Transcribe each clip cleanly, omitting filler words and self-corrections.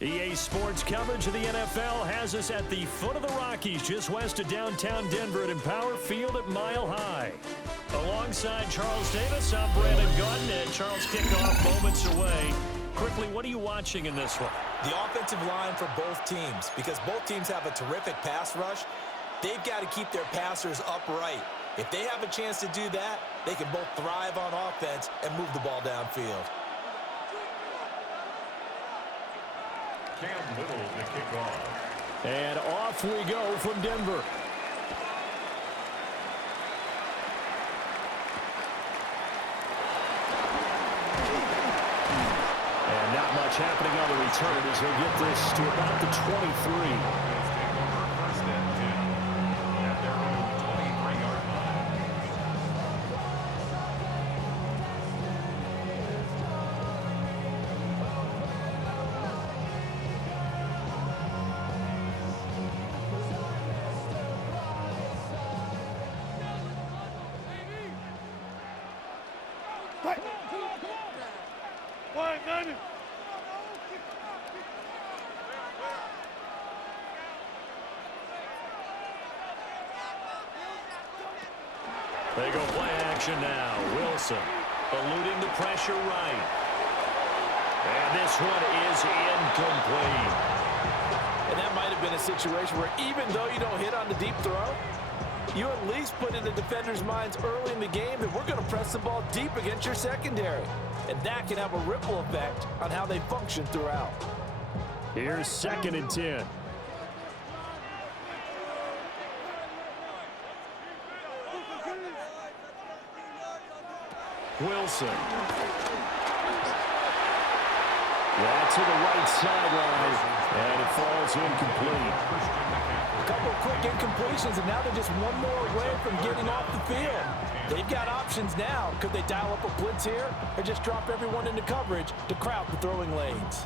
EA Sports coverage of the NFL has us at the foot of the Rockies, just west of downtown Denver at Empower Field at Mile High. Alongside Charles Davis, I'm Brandon Gaudin, and Charles kickoff moments away. Quickly, what are you watching in this one? The offensive line for both teams, because both teams have a terrific pass rush. They've got to keep their passers upright. If they have a chance to do that, they can both thrive on offense and move the ball downfield. Cam Little to kick off. And off we go from Denver. And not much happening on the return as he'll get this to about the 23. They go play action now. Wilson eluding the pressure right. And this one is incomplete. And that might have been a situation where even though you don't hit on the deep throw, you at least put in the defender's minds early in the game that we're going to press the ball deep against your secondary. And that can have a ripple effect on how they function throughout. Here's 2nd and 10. Wilson. That's to the right sideline, and it falls incomplete. A couple of quick incompletions, and now they're just one more away from getting off the field. They've got options now. Could they dial up a blitz here, or just drop everyone into coverage to crowd the throwing lanes?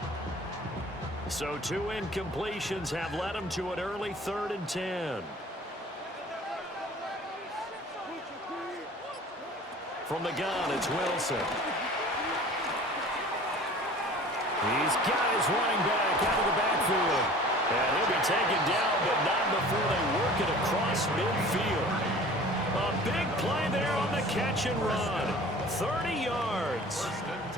So 2 incompletions have led them to an early 3rd and 10. From the gun, it's Wilson. He's got his running back out of the backfield. And he'll be taken down, but not before they work it across midfield. A big play there on the catch and run. 30 yards.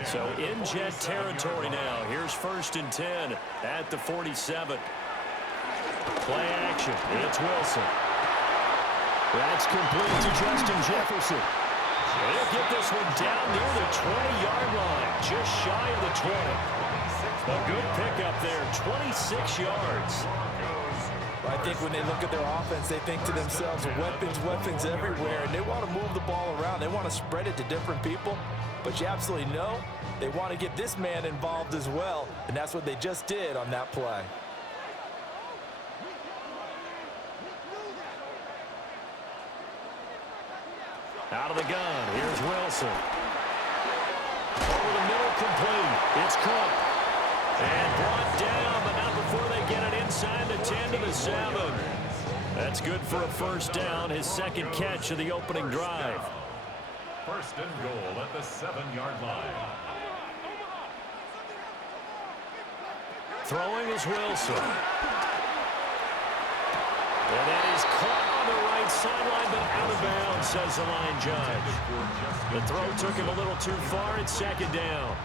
So in jet territory now. Here's 1st and 10 at the 47. Play action. It's Wilson. That's complete to Justin Jefferson. He'll get this one down near the 20-yard line, just shy of the 20. A good pickup there, 26 yards. I think when they look at their offense, they think to themselves, weapons everywhere, and they want to move the ball around. They want to spread it to different people, but you absolutely know they want to get this man involved as well, and that's what they just did on that play. Out of the gun, here's Wilson. Over the middle, complete. It's Cook. And brought down, but not before they get it inside the 10 to the 7. That's good for a 1st down, his 2nd catch of the opening drive. 1st and goal at the 7-yard line. Throwing is Wilson. And that is caught on the right sideline, but out of bounds, says the line judge. The throw took him a little too far. It's 2nd down.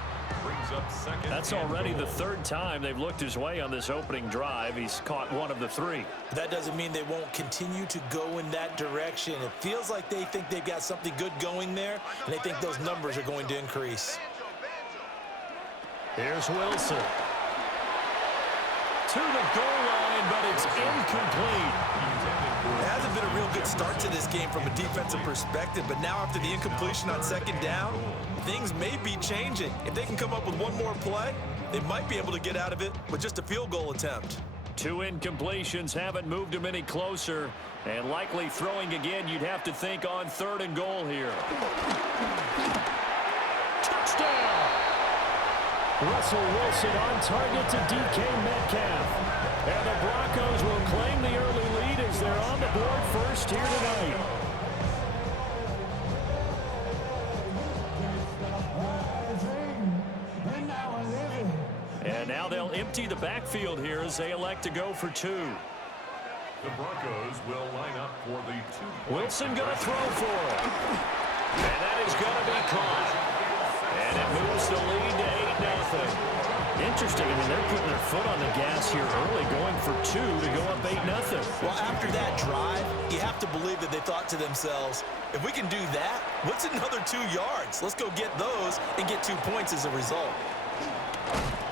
That's already the 3rd time they've looked his way on this opening drive. He's caught 1 of the 3. That doesn't mean they won't continue to go in that direction. It feels like they think they've got something good going there, and they think those numbers are going to increase. Here's Wilson. To the goal line, but it's incomplete. It hasn't been a real good start to this game from a defensive perspective, but now after the incompletion on 2nd down, things may be changing. If they can come up with one more play, they might be able to get out of it with just a field goal attempt. 2 incompletions haven't moved him any closer, and likely throwing again, you'd have to think on 3rd and goal here. Touchdown! Russell Wilson on target to DK Metcalf. And the Broncos will claim the early lead as they're on the board first here tonight. And now they'll empty the backfield here as they elect to go for two. The Broncos will line up for the 2-point. Wilson going to throw for it. And that is going to be caught. And it moves the lead to 8-0. Interesting. I mean, they're putting their foot on the gas here early, going for two to go up 8-0. Well, after that drive, you have to believe that they thought to themselves, if we can do that, what's another 2 yards? Let's go get those and get 2 points as a result.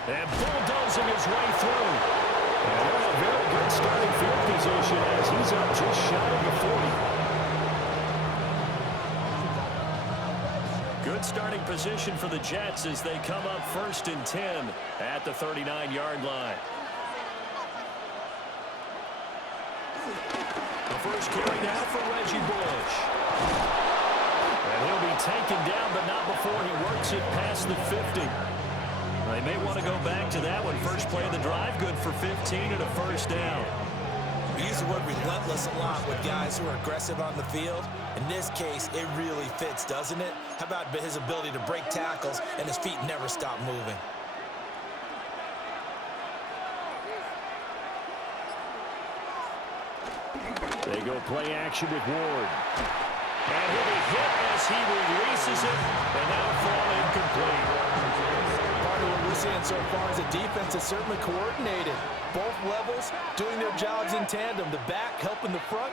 And bulldozing his way through. And they're in a very good starting field position as he's up just shy of the 40. Good starting position for the Jets as they come up 1st and 10 at the 39-yard line. The first carry now for Reggie Bush. And he'll be taken down, but not before he works it past the 50. They may want to go back to that one. First play of the drive, good for 15 and a first down. We use the word relentless a lot with guys who are aggressive on the field. In this case, it really fits, doesn't it? How about his ability to break tackles and his feet never stop moving? They go play action with Ward. And he'll be hit as he releases it, and that'll fall incomplete. Part of what we're seeing so far is the defense is certainly coordinated. Both levels doing their jobs in tandem. The back helping the front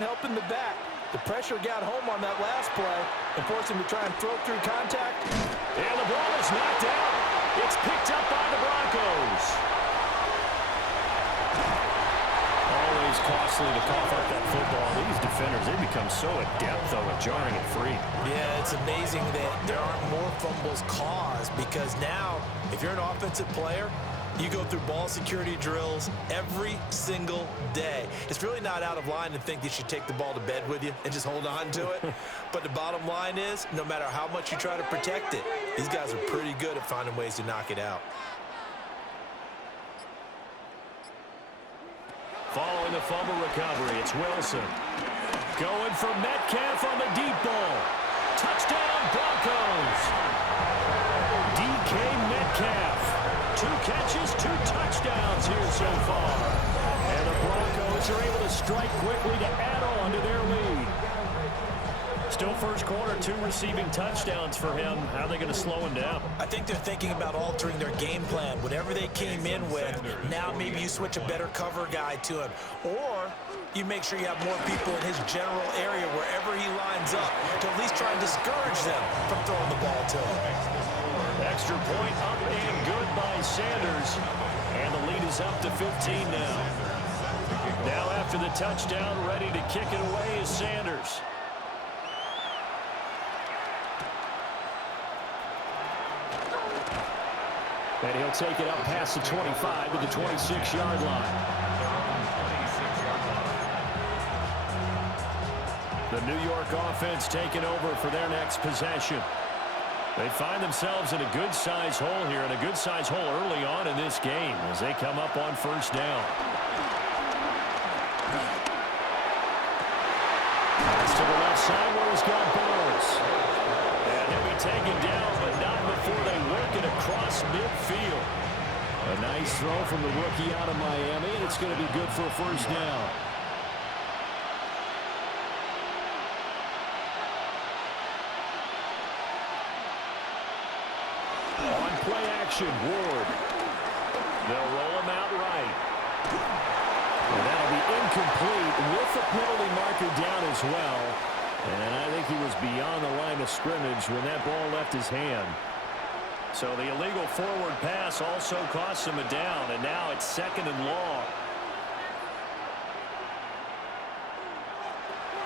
helping the back. The pressure got home on that last play and forced him to try and throw through contact. And the ball is knocked out. It's picked up by the Broncos. Always costly to cough up that football. These defenders, they become so adept, though, at jarring it free. Yeah, it's amazing that there aren't more fumbles caused because now, if you're an offensive player, you go through ball security drills every single day. It's really not out of line to think that you take the ball to bed with you and just hold on to it. But the bottom line is, no matter how much you try to protect it, these guys are pretty good at finding ways to knock it out. Following the fumble recovery, it's Wilson. Going for Metcalf on the deep ball. Touchdown, Broncos. DK Metcalf. 2 catches, 2 touchdowns here so far. And the Broncos are able to strike quickly to add on to their lead. Still first quarter, 2 receiving touchdowns for him. How are they going to slow him down? I think they're thinking about altering their game plan. Whatever they came in with, now maybe you switch a better cover guy to him. Or you make sure you have more people in his general area wherever he lines up to at least try and discourage them from throwing the ball to him. Extra point up and good by Sanders. And the lead is up to 15 now. Now after the touchdown, ready to kick it away is Sanders. And he'll take it up past the 25 to the 26-yard line. The New York offense taking over for their next possession. They find themselves in a good-sized hole here, and a good-sized hole early on in this game as they come up on first down. Pass to the left side where he's got Burrows. And he'll be taken down, but not before they work it across midfield. A nice throw from the rookie out of Miami, and it's going to be good for a first down. On play action, Ward. They'll roll him out right. And that'll be incomplete with the penalty marker down as well. And I think he was beyond the line of scrimmage when that ball left his hand. So the illegal forward pass also cost him a down, and now it's 2nd and long.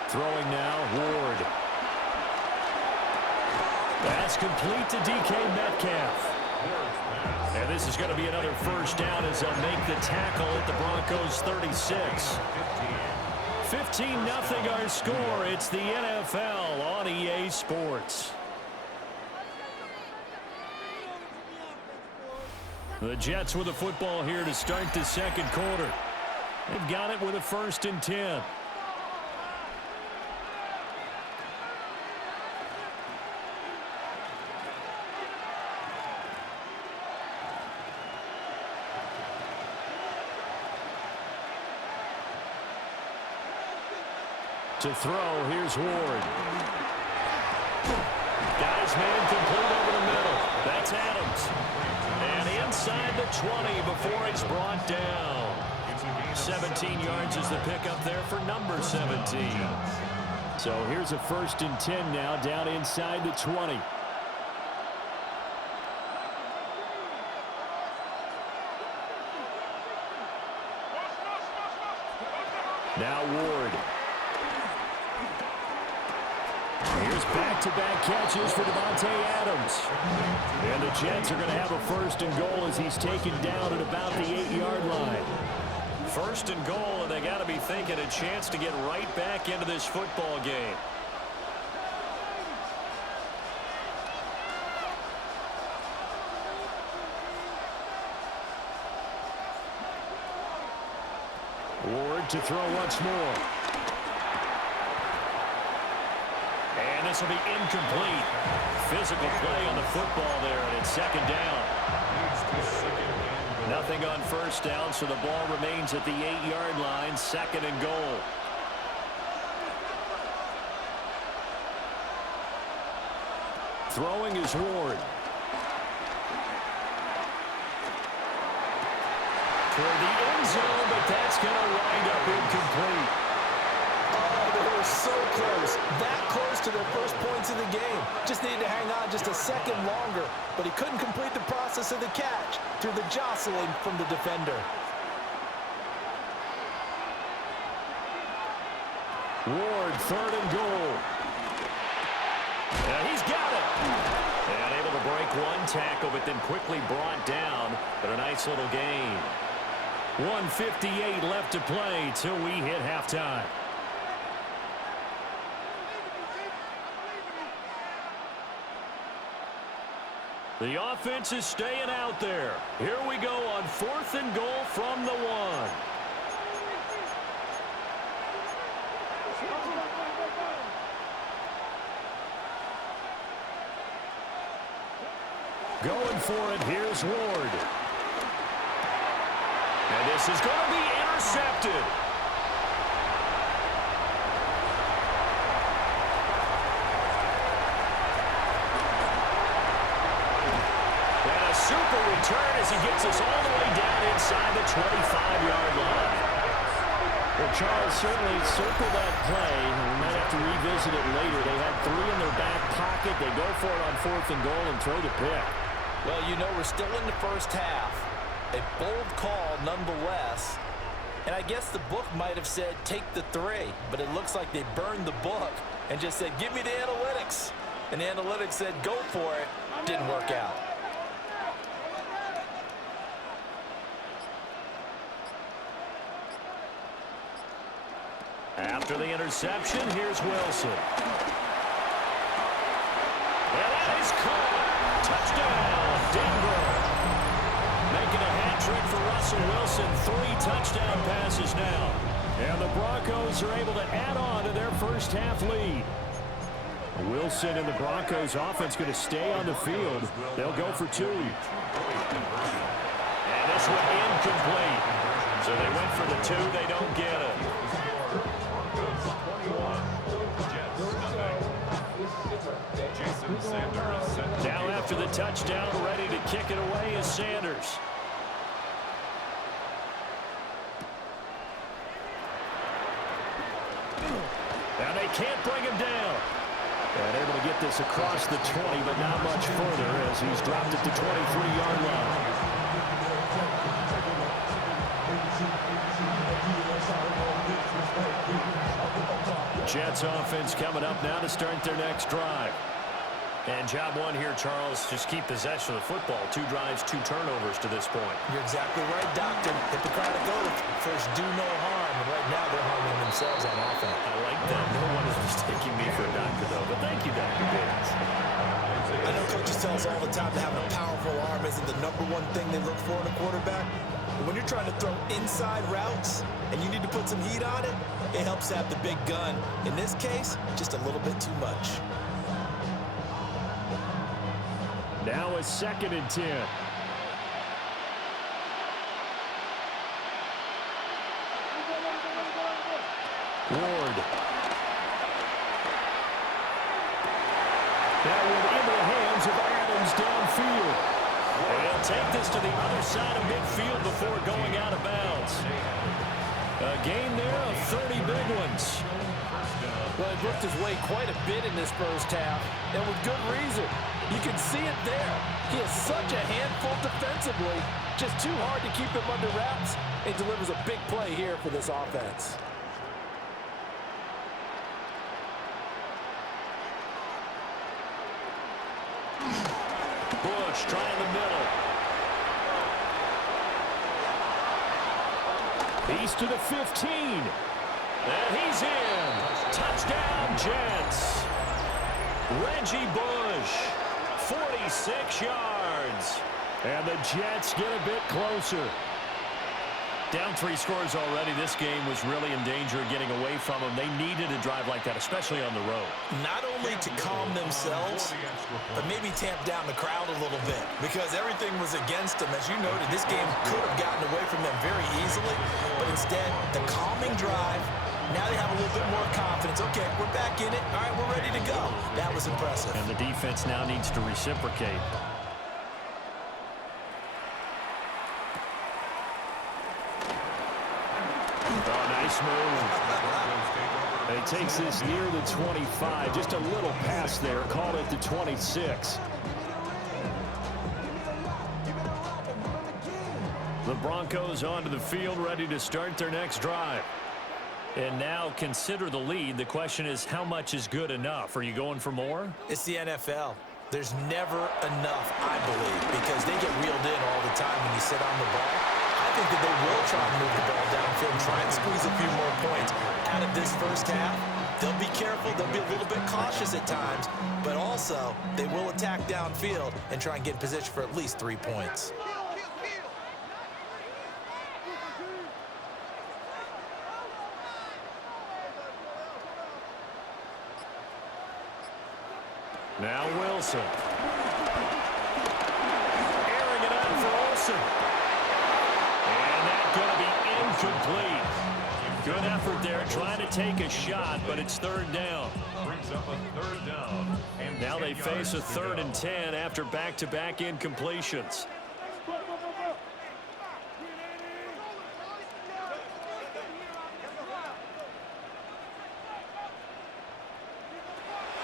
Throwing now, Ward. That's complete to DK Metcalf. And this is going to be another first down as they'll make the tackle at the Broncos 36. 15-0 our score. It's the NFL on EA Sports. The Jets with the football here to start the second quarter. They've got it with a 1st and 10. To throw, here's Ward. Got his man complete over the middle. That's Adams. And inside the 20 before he's brought down. 17 yards is the pickup there for number 17. So here's a 1st and 10 now down inside the 20. Now Ward. Here's back-to-back catches for Davante Adams. And the Jets are going to have a 1st and goal as he's taken down at about the 8-yard line. 1st and goal, and they got to be thinking a chance to get right back into this football game. Ward to throw once more. And this will be incomplete. Physical play on the football there, and it's 2nd down. Nothing on 1st down, so the ball remains at the 8-yard line, 2nd and goal. Throwing is Ward. Toward the end zone, but that's going to wind up incomplete. Oh, they were so close. That close to their first points of the game. Just needed to hang on just a second longer, but he couldn't complete the process of the catch through the jostling from the defender. Ward, 3rd and goal. And he's got it. And able to break one tackle, but then quickly brought down. But a nice little gain. 1:58 left to play till we hit halftime. The offense is staying out there. Here we go on 4th and goal from the 1. Going for it, here's Ward. And this is going to be intercepted. And a super return as he gets us all the way down inside the 25-yard line. Well, Charles, certainly circle that play. We might have to revisit it later. They had 3 in their back pocket. They go for it on 4th and goal and throw the pick. Well, you know, we're still in the first half. A bold call nonetheless. And I guess the book might have said take the 3, but it looks like they burned the book and just said give me the analytics. And the analytics said go for it. Didn't work out. After the interception, here's Wilson. And that is caught. Touchdown, Denver. Making a hat trick for Russell Wilson. 3 touchdown passes now. And the Broncos are able to add on to their first half lead. Wilson and the Broncos offense going to stay on the field. They'll go for 2. And this one incomplete. So they went for the 2. They don't get it. Now after the touchdown, ready to kick it away is Sanders. And they can't bring him down. And able to get this across the 20, but not much further as he's dropped at the 23-yard line. Jets offense coming up now to start their next drive. And job 1 here, Charles, just keep possession of the football. 2 drives, 2 turnovers to this point. You're exactly right, Doctor. Hippocratic oath. First, do no harm. And right now, they're harming themselves on offense. I like that. No one is mistaking me for a doctor, though. But thank you, Dr. Bates. I know coaches tell us all the time that having a powerful arm isn't the #1 thing they look for in a quarterback. But when you're trying to throw inside routes and you need to put some heat on it, it helps to have the big gun. In this case, just a little bit too much. Now a 2nd and 10. Ward. downfield. And he'll take this to the other side of midfield before going out of bounds. A gain there of 30 big ones. Well, he worked his way quite a bit in this first half, and with good reason. You can see it there. He is such a handful defensively. Just too hard to keep him under wraps, and delivers a big play here for this offense. Bush trying the middle. He's to the 15. And he's in. Touchdown, Jets. Reggie Bush, 46 yards. And the Jets get a bit closer. Down 3 scores already. This game was really in danger of getting away from them. They needed a drive like that, especially on the road. Not only to calm themselves, but maybe tamp down the crowd a little bit, because everything was against them. As you noted, this game could have gotten away from them very easily, but instead, the calming drive, now they have a little bit more confidence. Okay, we're back in it. All right, we're ready to go. That was impressive. And the defense now needs to reciprocate. Oh, nice move. He takes this near the 25. Just a little pass there. Called it the 26. The Broncos onto the field, ready to start their next drive. And now consider the lead. The question is, how much is good enough? Are you going for more? It's the NFL. There's never enough, I believe, because they get reeled in all the time when you sit on the ball. I think that they will try and move the ball downfield, try and squeeze a few more points out of this first half. They'll be careful. They'll be a little bit cautious at times, but also they will attack downfield and try and get in position for at least 3 points. Now Wilson. Airing it out for Olsen. And that's going to be incomplete. Good effort there, trying to take a shot, but it's third down. Brings up a third down. And Now they face a 3rd and 10 after back-to-back incompletions.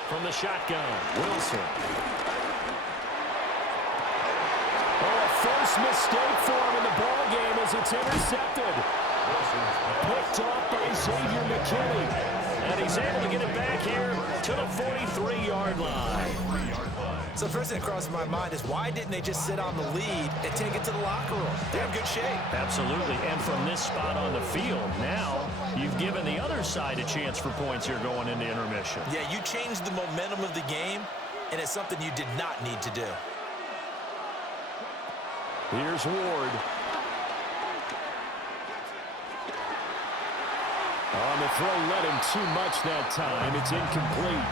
From the shotgun, Wilson. Oh, a first mistake for him in the ball game as it's intercepted. Picked off by Xavier McKinney. And he's able to get it back here to the 43-yard line. So the first thing that crosses my mind is, why didn't they just sit on the lead and take it to the locker room? They're in good shape. Absolutely. And from this spot on the field, now you've given the other side a chance for points here going into intermission. Yeah, you changed the momentum of the game, and it's something you did not need to do. Here's Ward. On the throw, led him too much that time. It's incomplete.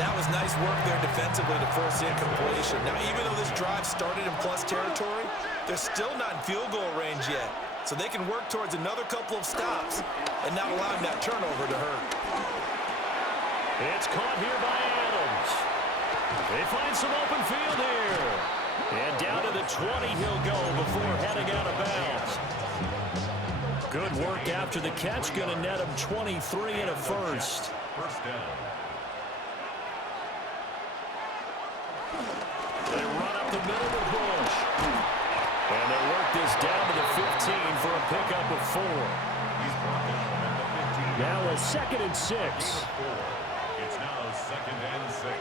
That was nice work there defensively to force incompletion. Now, even though this drive started in plus territory, they're still not in field goal range yet. So they can work towards another couple of stops and not allowing that turnover to hurt. It's caught here by Adams. They find some open field here. And down to the 20 he'll go before heading out of bounds. Good work after the catch. Going to net him 23 and a first. First down. They run up the middle with Bush. And they work this down to the 15 for a pickup of 4. He's brought down at the 15. Now a 2nd and 6. It's now 2nd and 6.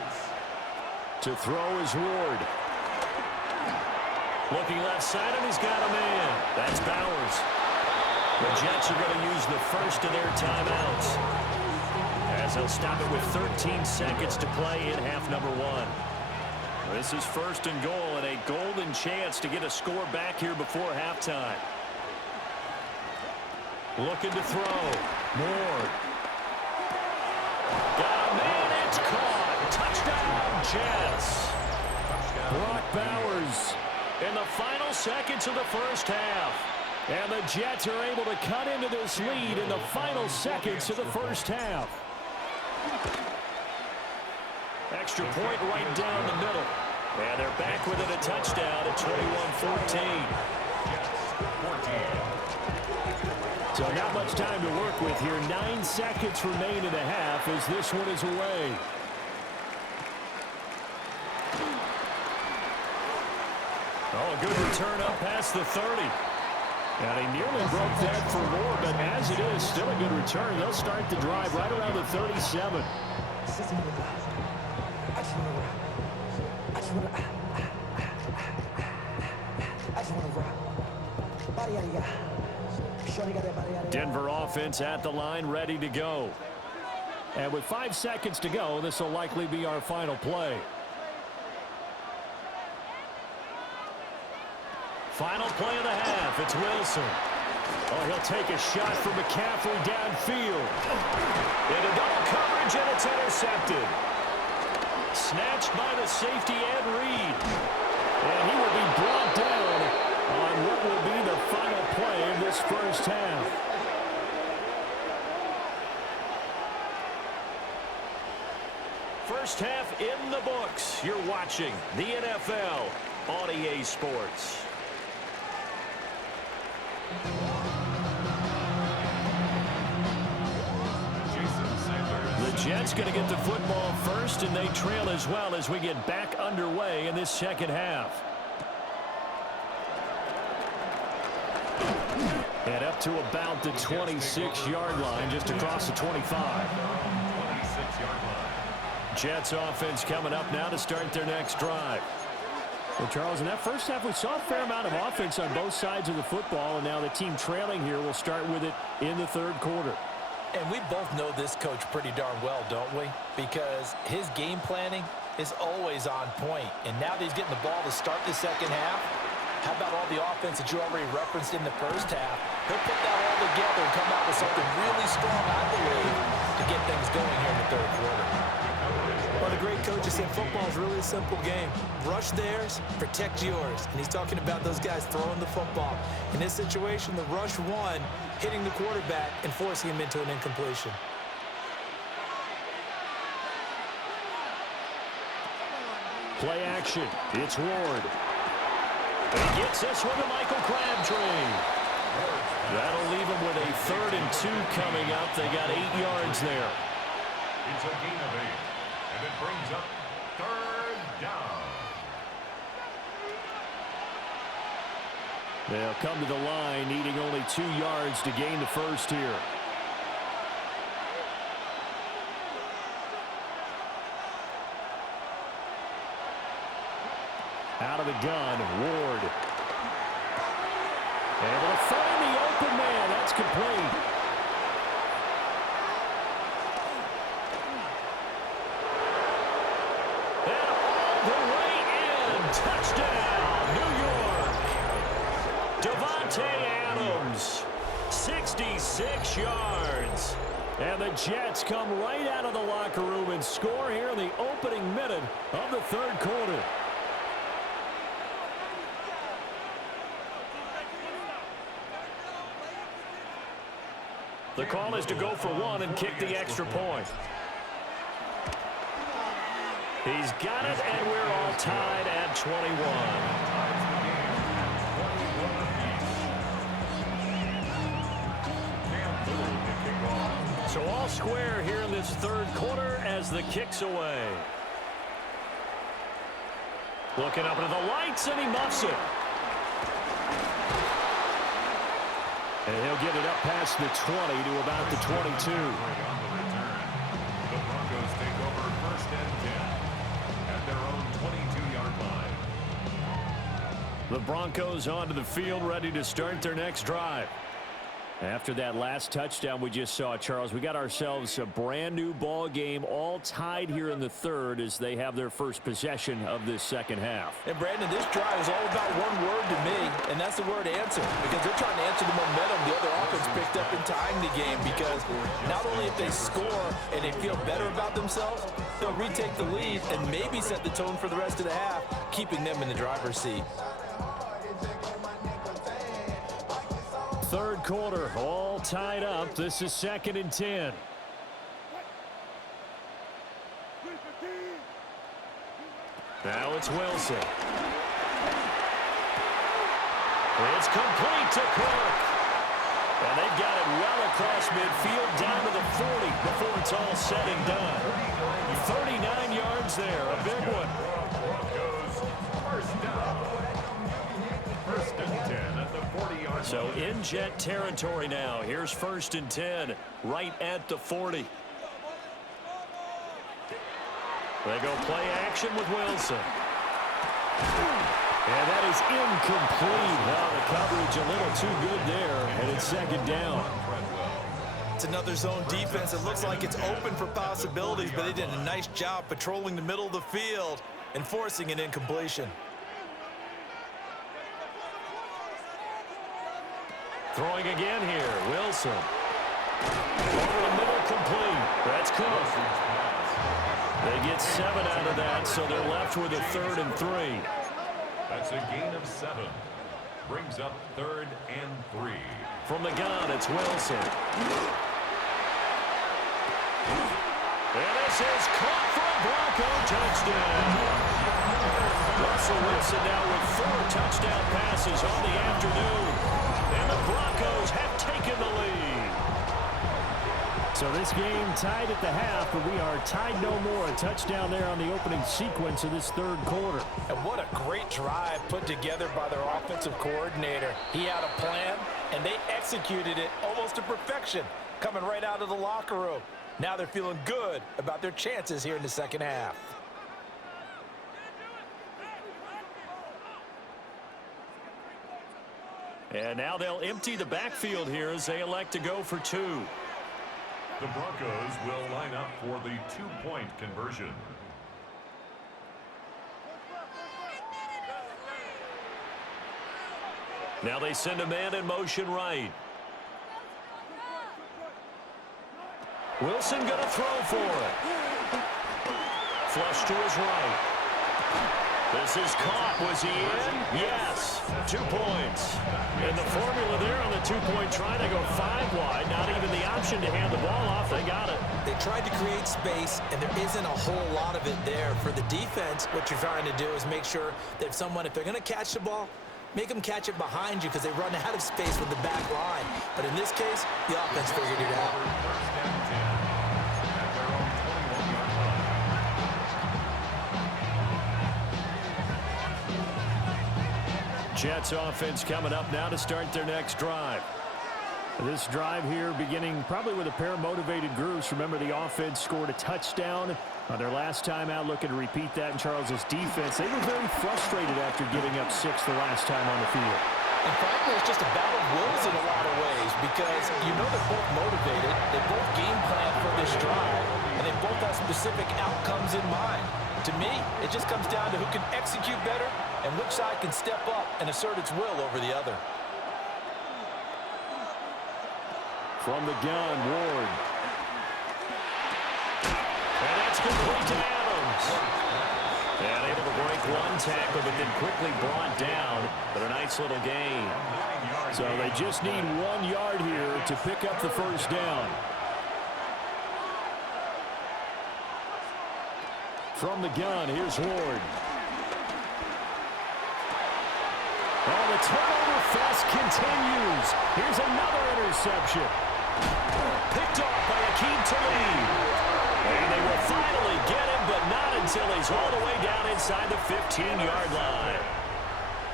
To throw is Ward. Looking left side, and he's got a man. That's Bowers. The Jets are going to use the first of their timeouts, as they'll stop it with 13 seconds to play in half number 1. This is 1st and goal, and a golden chance to get a score back here before halftime. Looking to throw. Ward. Got a man, it's caught. Touchdown, Jets. Brock Bowers in the final seconds of the first half. And the Jets are able to cut into this lead in the final seconds of the first half. Extra point right down the middle. And they're back within a touchdown at 21-14. So not much time to work with here. 9 seconds remain in the half as this one is away. Oh, a good return up past the 30. And he nearly broke that for more, but as it is, still a good return. They'll start the drive right around the 37. Denver offense at the line, ready to go. And with 5 seconds to go, this will likely be our final play. Final play of the half. It's Wilson. Oh, he'll take a shot from McCaffrey downfield. Into double coverage, and it's intercepted. Snatched by the safety, Ed Reed. And he will be brought down on what will be the final play of this first half. First half in the books. You're watching the NFL on EA Sports. The Jets going to get the football first, and they trail as well as we get back underway in this second half. And up to about the 26-yard line, just across the 25. Jets offense coming up now to start their next drive. Well, Charles, in that first half, we saw a fair amount of offense on both sides of the football, and now the team trailing here will start with it in the third quarter. And we both know this coach pretty darn well, don't we? Because his game planning is always on point. And now that he's getting the ball to start the second half, how about all the offense that you already referenced in the first half? He'll put that all together and come out with something really strong, I believe, to get things going here in the third quarter. Well, the great coach has said football is really a simple game. Rush theirs, protect yours. And he's talking about those guys throwing the football. In this situation, the rush won, hitting the quarterback and forcing him into an incompletion. Play action. It's Ward. And he gets this one to Michael Crabtree. That'll leave him with a 3rd and 2 coming up. They got 8 yards there. It's a gain of 8. And it brings up 3rd down. They'll come to the line needing only 2 yards to gain the first here. Out of the gun, Ward. Able to find the open man. That's complete. Touchdown, New York. Davante Adams, 66 yards. And the Jets come right out of the locker room and score here in the opening minute of the third quarter. The call is to go for one and kick the extra point. He's got it, and we're all tied at 21. So all square here in this third quarter as the kick's away. Looking up into the lights, and he muffs it. And he'll get it up past the 20 to about the 22. The Broncos onto the field, ready to start their next drive. After that last touchdown we just saw, Charles, we got ourselves a brand new ball game, all tied here in the third as they have their first possession of this second half. And Brandon, this drive is all about one word to me, and that's the word answer. Because they're trying to answer the momentum the other offense picked up in tying the game. Because not only if they score and they feel better about themselves, they'll retake the lead and maybe set the tone for the rest of the half, keeping them in the driver's seat. Third quarter, all tied up. This is 2nd and 10. Now it's Wilson. It's complete to Cook. And they've got it well across midfield down to the 40 before it's all said and done. 39 yards there, a big one. Broncos first down. First and 10 at the 40-yard So line. in Jet territory now. Here's first and 10 right at the 40. They go play action with Wilson. And that is incomplete. Well, the coverage a little too good there, and it's second down. It's another zone defense. It looks like it's open for possibilities, but they did a nice job patrolling the middle of the field and forcing an incompletion. Throwing again here, Wilson. Over the middle, complete. That's Cook. They get 7 out of that, so they're left with a 3rd and 3. That's a gain of 7. Brings up 3rd and 3. From the gun, it's Wilson. And this is caught for a Bronco touchdown. Russell Wilson now with 4 touchdown passes on the afternoon. And the Broncos have taken the lead. So this game tied at the half, but we are tied no more. A touchdown there on the opening sequence of this 3rd quarter. And what a great drive put together by their offensive coordinator. He had a plan, and they executed it almost to perfection, coming right out of the locker room. Now they're feeling good about their chances here in the second half. And now they'll empty the backfield here as they elect to go for 2. The Broncos will line up for the 2-point conversion. Now they send a man in motion right. Wilson going to throw for it. Flush to his right. This is caught. Was he in? Yes. 2 points. And the formula there on the 2-point try, they go 5 wide. Not even the option to hand the ball off. They got it. They tried to create space, and there isn't a whole lot of it there. For the defense, what you're trying to do is make sure that if they're going to catch the ball, make them catch it behind you because they run out of space with the back line. But in this case, the offense figured it out. First and 10 at their own 21-yard line. Jets offense coming up now to start their next drive. This drive here beginning probably with a pair of motivated groups. Remember, the offense scored a touchdown on their last time out. Looking to repeat that in Charles's defense. They were very frustrated after giving up 6 the last time on the field. And frankly, it's just a battle of wills in a lot of ways because you know they're both motivated. They both game plan for this drive, and they both have specific outcomes in mind. To me, it just comes down to who can execute better and which side can step up and assert its will over the other. From the gun, Ward. And that's complete to Adams. And able to break 1 tackle, but then quickly brought down. But a nice little gain. So they just need 1 yard here to pick up the first down. From the gun, here's Ward. Oh, the turnover fest continues. Here's another interception. Picked off by Akeem Talib. And they will finally get him, but not until he's all the way down inside the 15-yard line.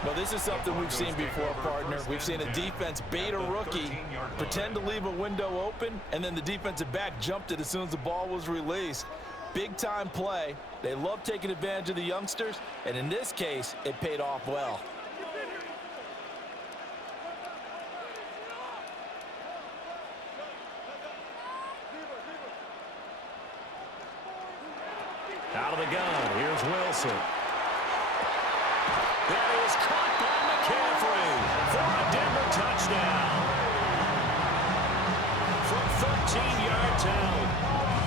Well, this is something we've seen before, partner. We've seen a defense bait a rookie, pretend to leave a window open, and then the defensive back jumped it as soon as the ball was released. Big-time play. They love taking advantage of the youngsters, and in this case, it paid off well. Out of the gun, here's Wilson. That is caught by McCaffrey for a Denver touchdown. From 13 yards out.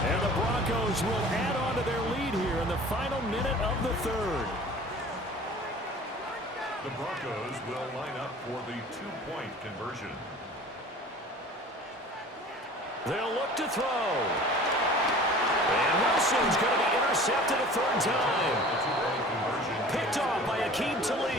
And the Broncos will add on to their lead here in the final minute of the 3rd. The Broncos will line up for the 2-point conversion. They'll look to throw. And Wilson's going to be intercepted a 3rd time. picked off by Akeem Talib.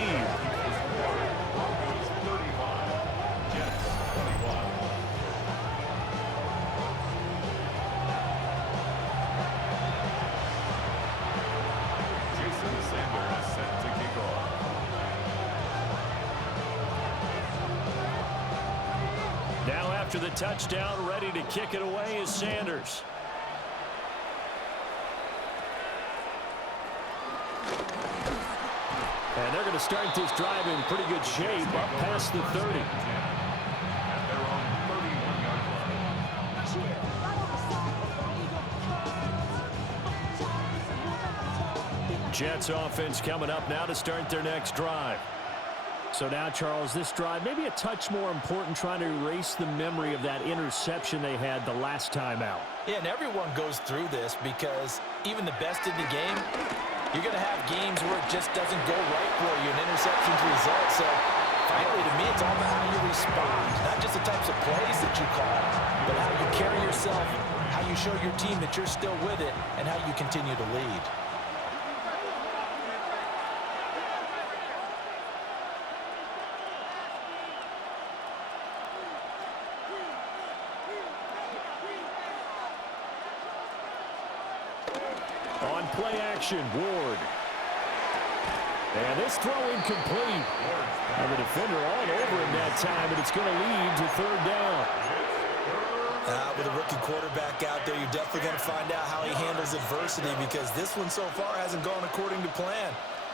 Now after the touchdown, ready to kick it away is Sanders. And they're going to start this drive in pretty good shape, up past the 30. Jets offense coming up now to start their next drive. So now, Charles, this drive maybe a touch more important, trying to erase the memory of that interception they had the last time out. Yeah, and everyone goes through this because even the best in the game, you're going to have games where it just doesn't go right for you, and interceptions result. So, finally, to me, it's all about how you respond, not just the types of plays that you call, but how you carry yourself, how you show your team that you're still with it, and how you continue to lead. On play action, Ward. And this throw incomplete. And the defender all over him that time, and it's going to lead to third down. With a rookie quarterback out there, you're definitely going to find out how he handles adversity, because this one so far hasn't gone according to plan.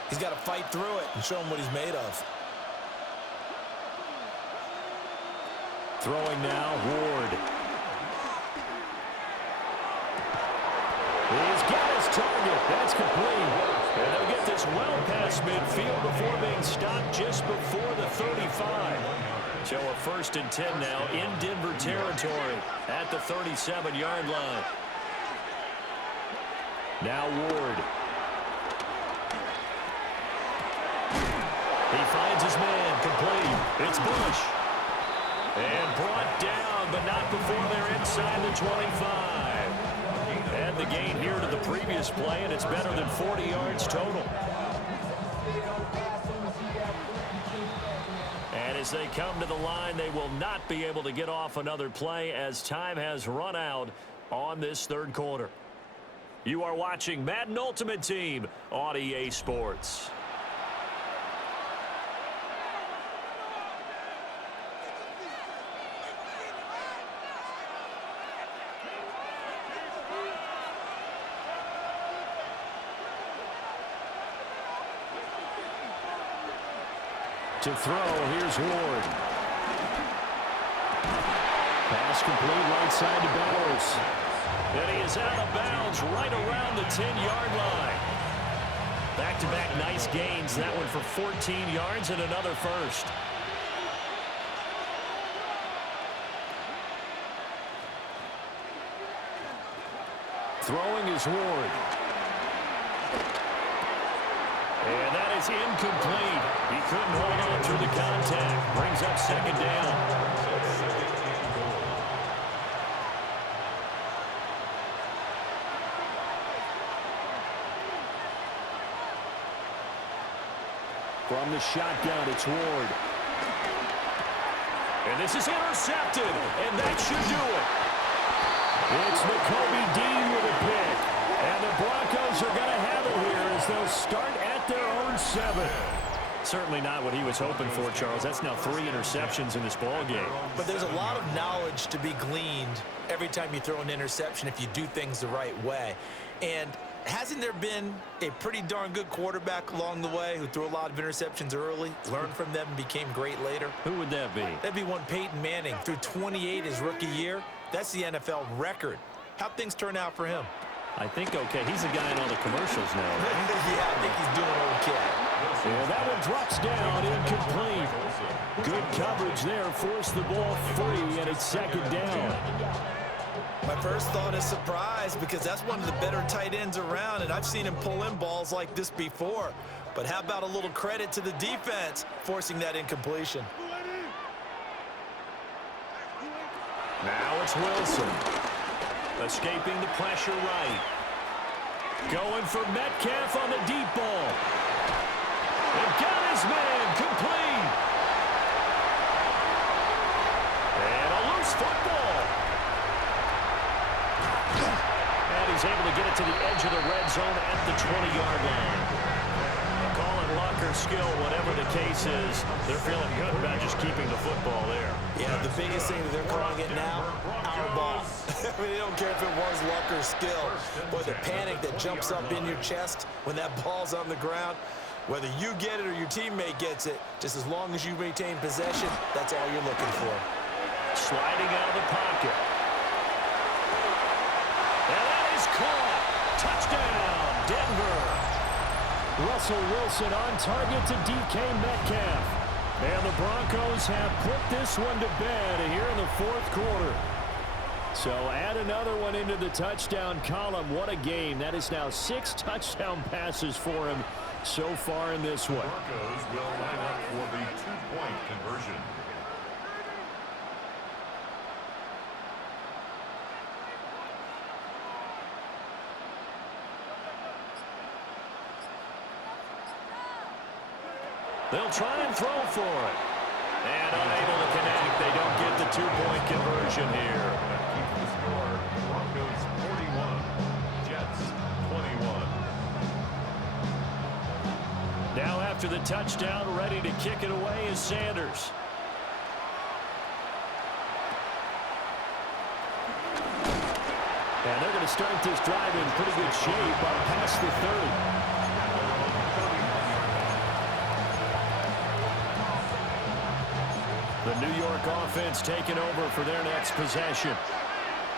He's got to fight through it and show him what he's made of. Throwing now, Ward. He's got his target. That's complete. And they'll get this well past midfield before being stopped just before the 35. So a 1st and 10 now in Denver territory at the 37-yard line. Now Ward. He finds his man, complete. It's Bush. And brought down, but not before they're inside the 25. And the gain here to the previous play, and it's better than 40 yards total. And as they come to the line, they will not be able to get off another play as time has run out on this third quarter. You are watching Madden Ultimate Team on EA Sports. To throw, here's Ward. Pass complete right side to Bowers. And he is out of bounds right around the 10-yard line. Back-to-back nice gains. That one for 14 yards and another first. Throwing is Ward. And that is incomplete. He couldn't hold on through the contact. Brings up second down. From the shotgun, it's Ward. And this is intercepted, and that should do it. It's Nakobe Dean with a pick. And the Broncos are going to have it here as they'll start at their own 7. Certainly not what he was hoping for, Charles. That's now 3 interceptions in this ball game. But there's a lot of knowledge to be gleaned every time you throw an interception if you do things the right way. And hasn't there been a pretty darn good quarterback along the way who threw a lot of interceptions early, learned from them, and became great later? Who would that be? That'd be one Peyton Manning. Threw 28 his rookie year. That's the NFL record. How'd things turn out for him? I think okay. He's a guy in all the commercials now, right? Yeah, I think he's doing okay. And that one drops down, incomplete. Good coverage there, forced the ball free, and it's second down. My first thought is surprise, because that's one of the better tight ends around, and I've seen him pull in balls like this before. But how about a little credit to the defense forcing that incompletion? Now it's Wilson. Escaping the pressure right. Going for Metcalf on the deep ball. They've got his man complete. And a loose football. And he's able to get it to the edge of the red zone at the 20-yard line. Call it luck or skill, whatever the case is, they're feeling good about just keeping the football there. Yeah, the biggest thing that they're calling it now, our ball. I mean, they don't care if it was luck or skill. Boy, the panic that jumps up in your chest when that ball's on the ground, whether you get it or your teammate gets it, just as long as you maintain possession, that's all you're looking for. Sliding out of the pocket. And that is caught. Touchdown, Denver. Russell Wilson on target to DK Metcalf. And the Broncos have put this one to bed here in the fourth quarter. So add another one into the touchdown column. What a game. That is now 6 touchdown passes for him so far in this one. Broncos will line up for the 2-point conversion. They'll try and throw for it. And unable to connect. They don't get the 2-point conversion here. That keeps the score. Broncos 41, Jets 21. Now after the touchdown, ready to kick it away is Sanders. And they're going to start this drive in pretty good shape up past the 30. The New York offense taking over for their next possession.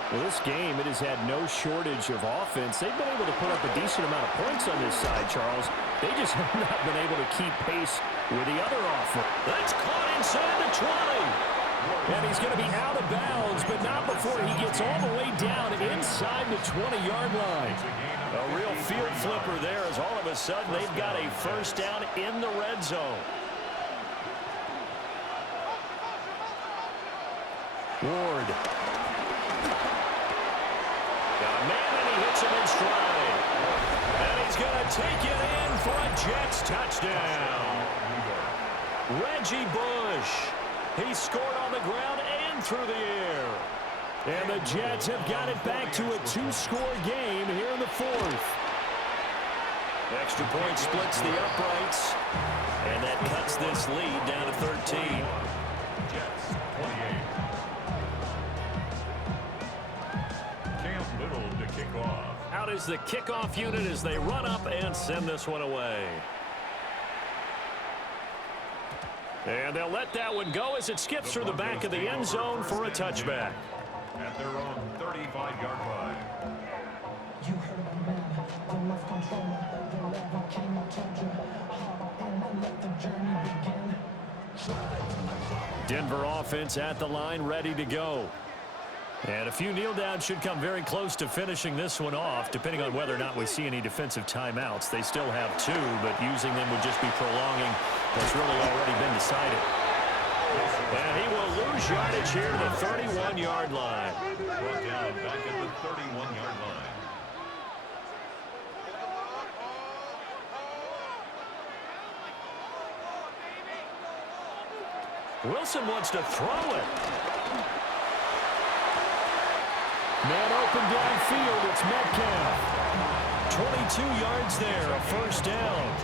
Well, this game, it has had no shortage of offense. They've been able to put up a decent amount of points on this side, Charles. They just have not been able to keep pace with the other offense. That's caught inside the 20. And he's going to be out of bounds, but not before he gets all the way down inside the 20-yard line. A real field flipper there as all of a sudden they've got a first down in the red zone. Ward. Got a man and he hits him in stride. And he's going to take it in for a Jets touchdown. Reggie Bush. He scored on the ground and through the air. And the Jets have got it back to a 2-score game here in the fourth. Extra point splits the uprights. And that cuts this lead down to 13. Jets 28. Middle to kick off. Out is the kickoff unit as they run up and send this one away. And they'll let that one go as it skips through the back of the end zone for a touchback. At their own 35-yard line. You heard a man, the left controller, the lever came, I told you, hop in and let the journey begin. Denver offense at the line, ready to go. And a few kneel downs should come very close to finishing this one off, depending on whether or not we see any defensive timeouts. They still have 2, but using them would just be prolonging what's really already been decided. And he will lose yardage here to the 31-yard line. Brought down back at the 31-yard line. Wilson wants to throw it. Man open downfield, it's Metcalf. 22 yards there, a first down.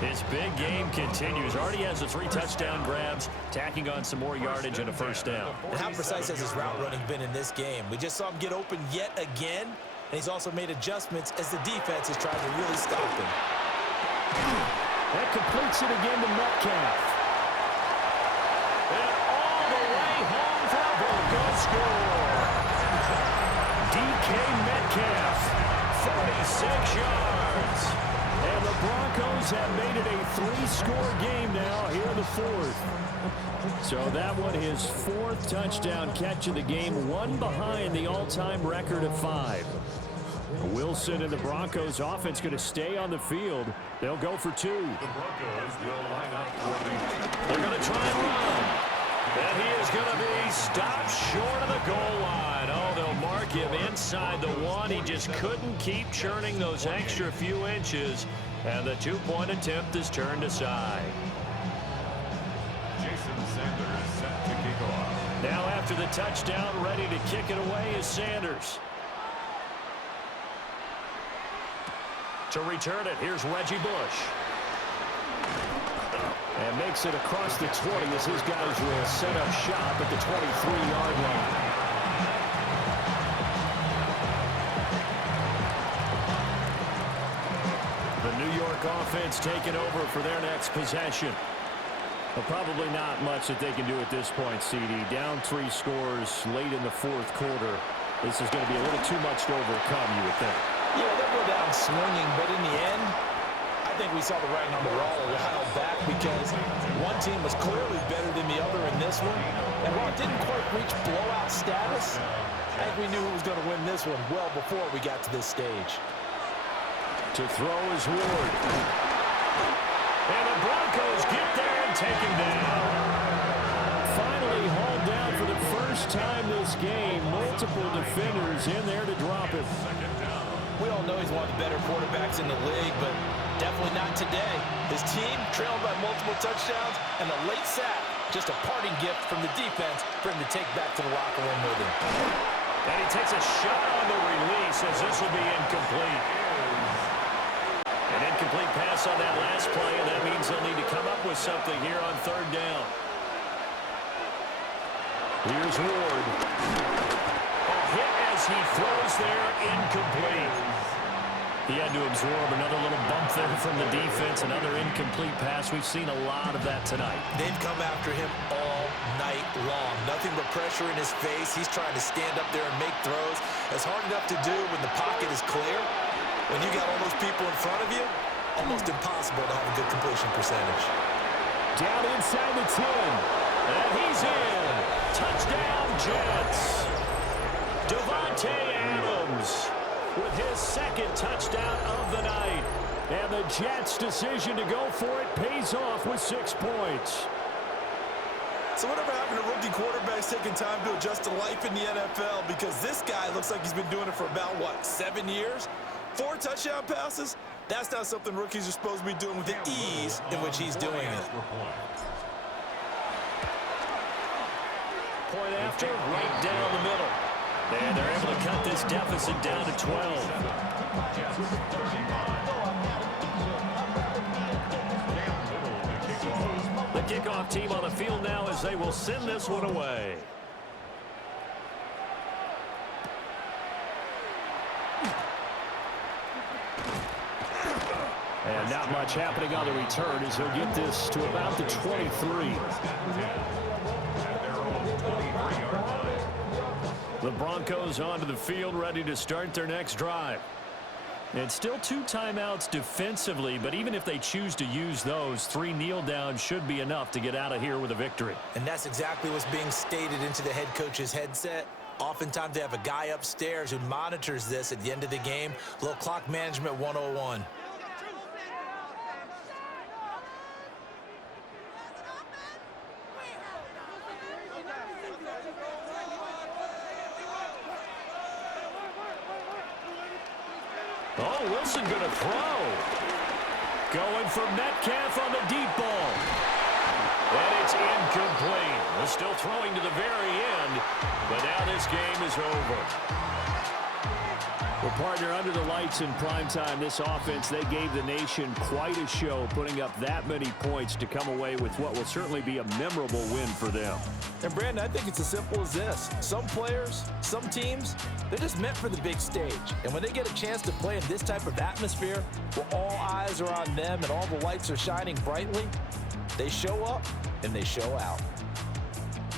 His big game continues. Already has the 3 touchdown grabs, tacking on some more yardage and a first down. And how precise has his route running been in this game? We just saw him get open yet again, and he's also made adjustments as the defense has tried to really stop him. That completes it again to Metcalf. And all the way home for a Broncos score. DK Metcalf, 46 yards. And the Broncos have made it a 3-score game now here in the fourth. So that one, his 4th touchdown catch of the game, one behind the all-time record of 5. Wilson and the Broncos offense going to stay on the field. They'll go for 2. The Broncos will line up for the... They're going to try and run. And he is going to be stopped short of the goal line. Oh, they'll mark him inside the one. He just couldn't keep churning those extra few inches. And the two-point attempt is turned aside. Jason Sanders set to kick off. Now after the touchdown, ready to kick it away is Sanders. To return it, here's Reggie Bush. And makes it across the 20 as his guys will set up shop at the 23-yard line. The New York offense taking over for their next possession. But probably not much that they can do at this point, CD. Down 3 scores late in the fourth quarter. This is going to be a little too much to overcome, you would think. Yeah, they'll go down swinging, but in the end, I think we saw the writing on the wall a while back because one team was clearly better than the other in this one. And while it didn't quite reach blowout status, I think we knew who was going to win this one well before we got to this stage. To throw is Ward. And the Broncos get there and take him down. Finally hauled down for the first time this game. Multiple defenders in there to drop him. We all know he's one of the better quarterbacks in the league, but definitely not today. His team trailed by multiple touchdowns, and a late sack, just a parting gift from the defense for him to take back to the locker room with him. And he takes a shot on the release as this will be incomplete. An incomplete pass on that last play, and that means they'll need to come up with something here on third down. Here's Ward. A hit as he throws there, incomplete. He had to absorb another little bump there from the defense, another incomplete pass. We've seen a lot of that tonight. They've come after him all night long. Nothing but pressure in his face. He's trying to stand up there and make throws. It's hard enough to do when the pocket is clear. When you got all those people in front of you, almost impossible to have a good completion percentage. Down inside the 10. And he's in. Touchdown, Jets. Davante Adams with his second touchdown of the night. And the Jets' decision to go for it pays off with 6 points. So whatever happened to rookie quarterbacks taking time to adjust to life in the NFL? Because this guy looks like he's been doing it for about, 7 years? 4 touchdown passes? That's not something rookies are supposed to be doing with the ease in which he's doing it. Point after, right down the middle. And they're able to cut this deficit down to 12. The kickoff team on the field now as they will send this one away. And not much happening on the return as he'll get this to about the 23. The Broncos onto the field, ready to start their next drive. And still 2 timeouts defensively, but even if they choose to use those, 3 kneel downs should be enough to get out of here with a victory. And that's exactly what's being stated into the head coach's headset. Oftentimes they have a guy upstairs who monitors this at the end of the game. A little clock management 101. Oh, Wilson going to throw. Going for Metcalf on the deep ball. And it's incomplete. They're still throwing to the very end, but now this game is over. Well, partner, under the lights in primetime, this offense, they gave the nation quite a show, putting up that many points to come away with what will certainly be a memorable win for them. And, Brandon, I think it's as simple as this. Some players, some teams, they're just meant for the big stage. And when they get a chance to play in this type of atmosphere where all eyes are on them and all the lights are shining brightly, they show up and they show out.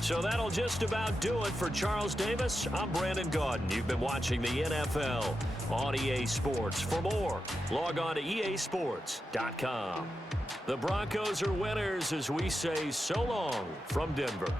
So that'll just about do it for Charles Davis. I'm Brandon Gaudin. You've been watching the NFL on EA Sports. For more, log on to easports.com. The Broncos are winners as we say so long from Denver.